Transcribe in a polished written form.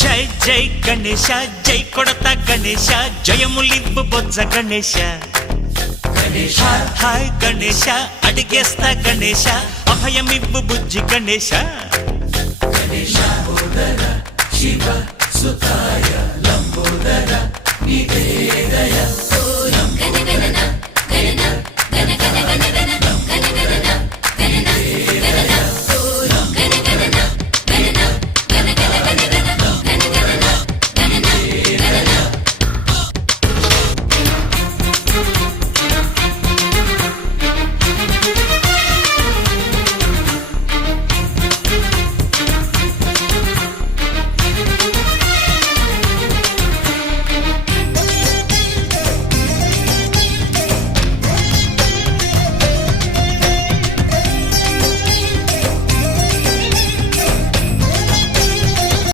Jai Jai Ganesha Jai కొడత Ganesha జయములివ్వు Bojja Ganesha hi Ganesha అడిగేస్తా Ganesha అభయమివ్వు Bujji Ganesha Shiva సుతాయ Lambodara